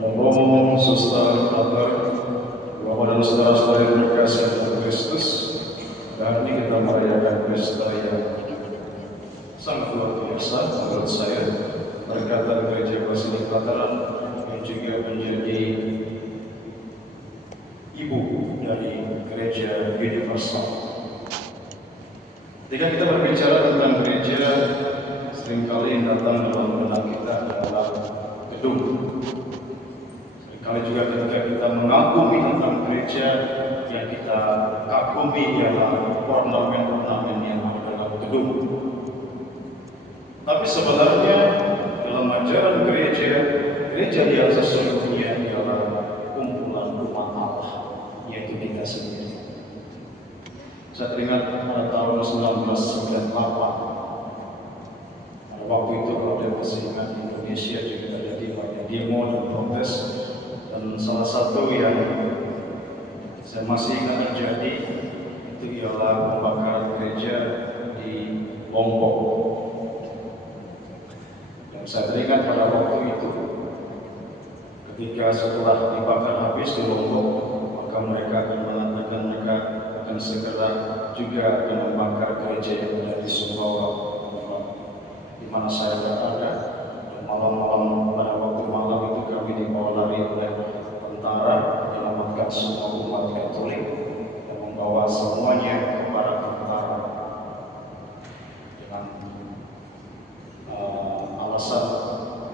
Romo, suster, brother, bapak dan saudara-saudara yang terkasih dalam Kristus, dan ini kita merayakan pesta yang sangat luar biasa menurut saya, berkata Gereja Basilika Lateran yang juga menjadi ibu dari Gereja Universal. Ketika kita berbicara tentang gereja, seringkali yang datang dalam benak kita adalah gedung. Seringkali juga ketika kita mengagumi tentang gereja, yang kita kagumi ialah ornamen-ornamen yang ada dalam gedung. Tapi sebenarnya dalam ajaran gereja, gereja yang sesungguhnya ialah kumpulan umat Allah, yaitu kita sendiri. Saya teringat pada tahun 1998, waktu itu kalau ada persidangan di Indonesia juga terjadi banyak demo dan protes, dan salah satu yang saya masih ingat terjadi itu ialah pembakaran gereja di Lombok. Dan saya teringat pada waktu itu, ketika setelah dibakar habis di Lombok, maka mereka akan mengatakan mereka akan segera juga akan membakar gereja yang ada di Sumbawa, di mana saya berada. Dan malam-malam pada waktu malam itu kami dibawa lari oleh tentara menyelamatkan semua umat Katolik dan membawa semuanya kepada tentara dengan alasan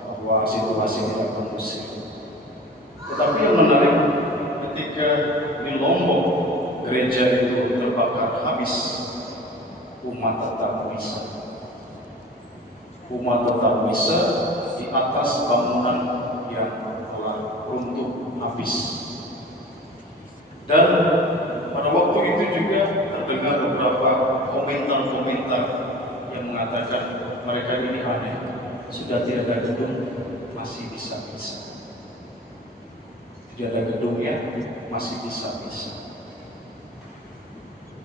bahwa situasi tidak kondusif. Tetapi yang menarik, ketika di Lombok gereja itu terbakar habis, umat tetap bisa. Umat tetap bisa di atas bangunan yang telah runtuh habis. Dan pada waktu itu juga terdengar beberapa komentar-komentar yang mengatakan mereka ini aneh, sudah tidak ada gedung masih bisa-bisa. Tidak ada gedungnya masih bisa-bisa.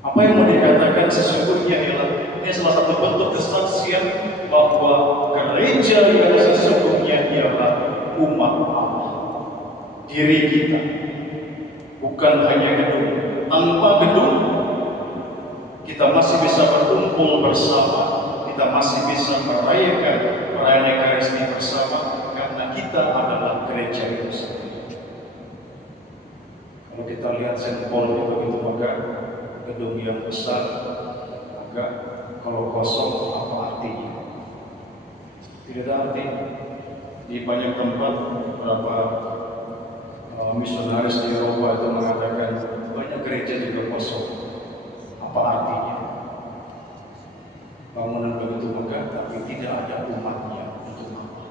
Apa yang mau dikatakan sesungguhnya ialah ini salah satu bentuk kesaksian bahwa gereja yang sesungguhnya ialah umat Allah, diri kita, bukan hanya gedung. Tanpa gedung kita masih bisa berkumpul bersama, kita masih bisa merayakan perayaan Ekaristi bersama, karena kita adalah gereja itu sendiri. Kalau kita lihat simbol begitu megah, gedung yang besar, maka kalau kosong apa artinya? Tidak ada arti. Di banyak tempat beberapa misionaris di Eropa itu mengatakan banyak gereja juga kosong. Apa artinya? Bangunan begitu megah tapi tidak ada umatnya untuk apa?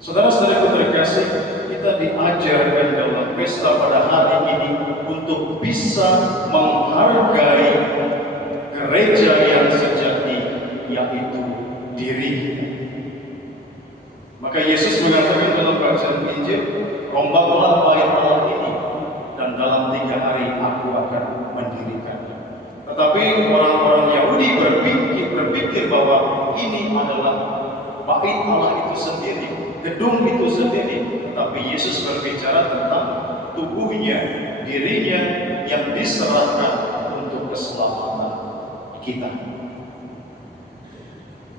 Saudara-saudara terkasih, kita diajarkan dalam pesta pada hari ini untuk bisa menghargai gereja yang sejati, yaitu diri. Maka Yesus mengatakan dalam bacaan Injil, rombaklah bait Allah ini, dan dalam 3 hari aku akan mendirikannya. Tetapi orang-orang Yahudi berpikir bahwa ini adalah bait Allah itu sendiri, gedung itu sendiri. Tetapi Yesus berbicara tentang tubuhnya, dirinya yang diserahkan untuk keselamatan kita.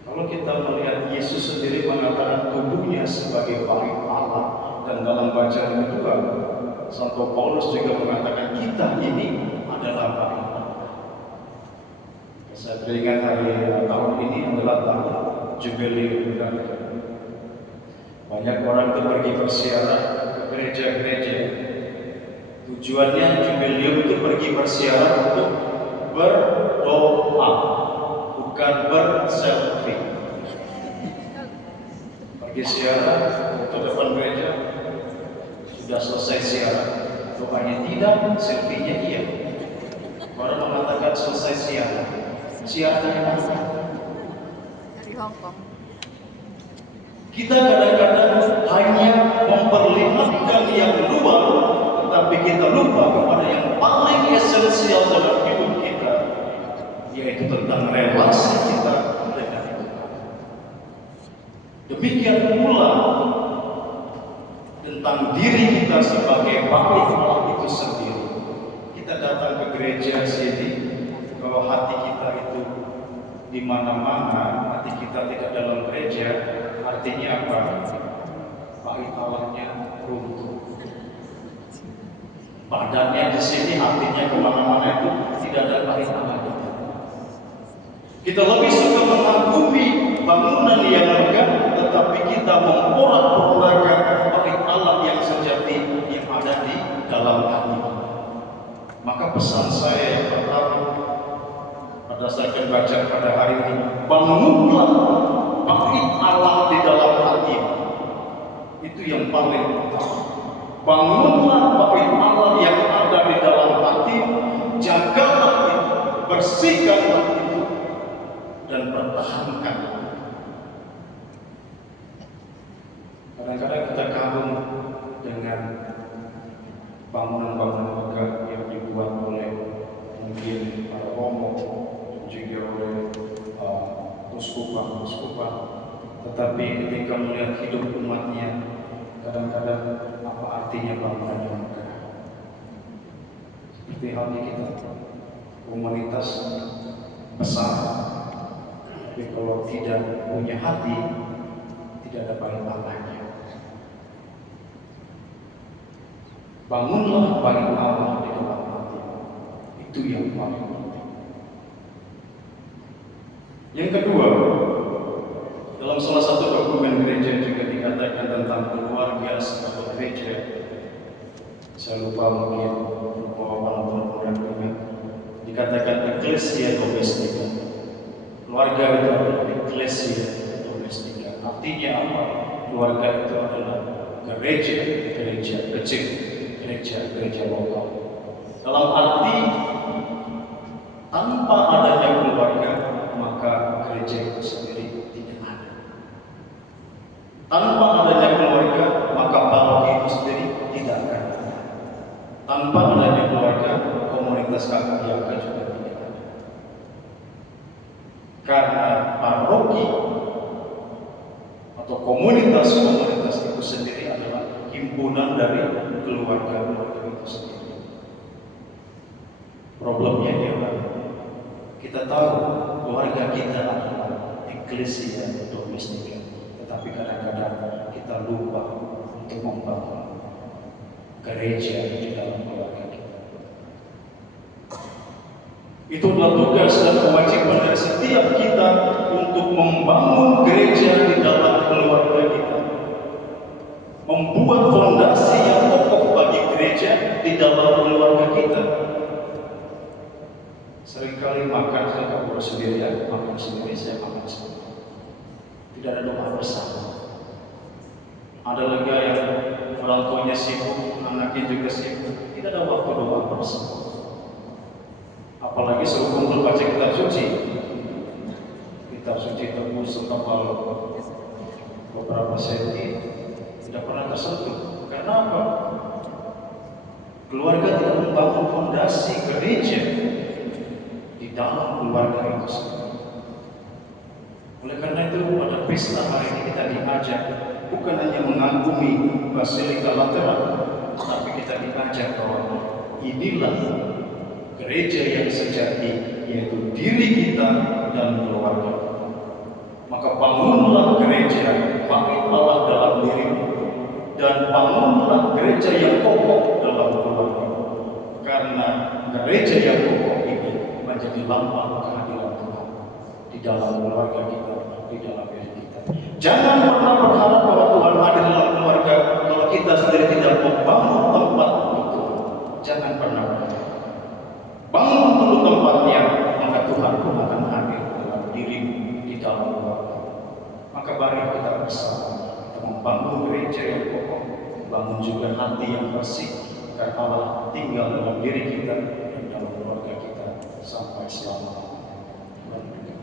Kalau kita melihat Yesus sendiri mengatakan tubuhnya sebagai bait Allah, dan dalam bacaan kedua Santo Paulus juga mengatakan kita ini adalah bait Allah. Saya teringat hari tahun ini adalah tahun Jubileum. Banyak orang itu pergi bersiaran ke gereja-gereja. Tujuannya Jubileum itu pergi bersiaran untuk berdoa, bukan berselfie. Pergi siaran ke depan gereja, sudah selesai siaran, doanya tidak, selfie-nya iya. Orang mengatakan selesai siaran, siarannya apa? Dari Hong Kong. Kita kadang-kadang hanya memperlihatkan yang luar, tetapi kita lupa kepada yang paling esensial dalam hidup kita, yaitu tentang relasi kita dengan Tuhan. Demikian pula tentang diri kita sebagai bait Allah itu sendiri. Kita datang ke gereja sini, kalau hati kita itu di mana-mana, hati kita tidak dalam gereja, artinya apa? Bait Allahnya runtuh. Badannya di sini, hatinya kemana-mana itu tidak ada bait Allah. Kita lebih suka mengagumi bangunan yang megah, tetapi kita memporak-porandakan bait Allah yang sejati yang ada di dalam hati. Maka pesan saya yang pertama pada saat baca pada hari ini, bangunlah bait Allah di dalam hati. Itu yang paling utama. Bangunlah bait Allah yang ada di dalam hati, jagalah itu, bersihkanlah itu, dan pertahankan. Kadang-kadang kita kagum dengan bangunan-bangunan megah yang dibuat oleh mungkin para romo dan juga oleh uskupan, tetapi ketika melihat hidup umatnya, kadang-kadang apa artinya bangunan yang megah? Seperti halnya kita, komunitas besar, tapi kalau tidak punya hati, tidak ada bait Allahnya. Bangunlah bait Allah di dalam hati. Itu yang paling penting. Yang kedua, dalam salah satu dokumen gereja juga dikatakan tentang keluarga sebagai gereja. Saya lupa mungkin para yang ingat. Dikatakan ecclesia domestica. Keluarga itu adalah ecclesia domestica. Artinya apa? Keluarga itu adalah gereja kecil, gereja lokal. Dalam arti tanpa adanya keluarga, maka gereja itu sendiri tidak ada. Tanpa adanya keluarga, maka paroki itu sendiri tidak akan ada. Tanpa adanya keluarga, komunitas KKIAK juga tidak ada. Karena paroki atau komunitas itu sendiri adalah himpunan dari keluarga itu sendiri. Problemnya adalah kita tahu keluarga kita adalah ecclesia domestica, tetapi kadang-kadang kita lupa untuk membangun gereja di dalam keluarga kita. Itu adalah tugas dan kewajiban dari setiap kita untuk membangun gereja di dalam keluarga kita, membuat fondasi yang kokoh bagi gereja di dalam keluarga kita. Seringkali makan saya kabur sendirian, makan sendiri, saya makan sendiri. Tidak ada doa bersama. Ada lagi yang orang tuanya sibuk, anaknya juga sibuk, tidak ada waktu doa bersama. Apalagi suruh kumpul baca kitab suci. Kitab suci tebus setebal beberapa senti, tidak pernah tersentuh. Karena apa? Keluarga tidak membangun fondasi gereja di dalam keluarga itu sendiri. Oleh karena itu pada pesta hari ini kita diajak bukan hanya mengagumi Basilika Lateran, tetapi kita diajak bahwa inilah gereja yang sejati, yaitu diri kita dan keluarga. Maka bangunlah gereja, bait Allah dalam dirimu, dan bangunlah gereja yang kokoh dalam keluarga. Karena gereja yang kokoh ini menjadi lambang kehadiran Tuhan di dalam keluarga kita, di dalam diri kita. Jangan pernah berharap bahwa Tuhan hadir dalam keluarga kalau kita sendiri tidak membangun tempat itu. Jangan pernah berharap. Bangun dulu tempatnya, maka Tuhan pun akan hadir dalam dirimu di dalam keluarga. Maka mari kita bersama kita membangun gereja yang kokoh, bangun juga hati yang bersih, karena Allah tinggal dalam diri kita dan dalam keluarga kita sampai selama-lamanya.